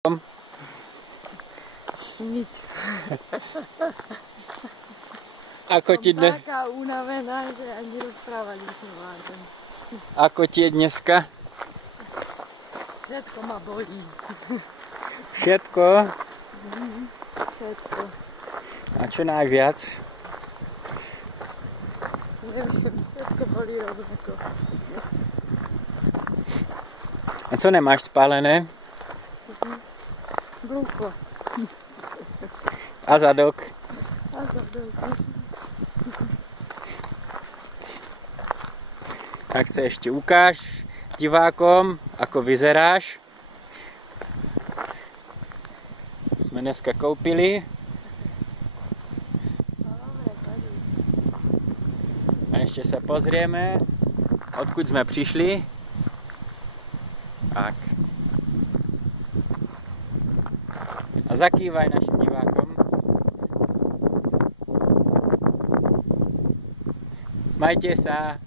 Nič. Ako ti dnes... Som taká unavená, že ani rozprávať už nevládzem. Ako ti je dneska? Všetko ma bolí. Všetko? Všetko. A čo najviac? Neviem, všetko bolí rovnako. A co nemáš spálené? Brucho. A zadok? A zadok. Tak sa ešte ukáž divákom, ako vyzeráš. Sme dneska koupili. A ešte sa pozrieme, odkud sme prišli. Tak. A zakývaj našim divákom. Majte sa.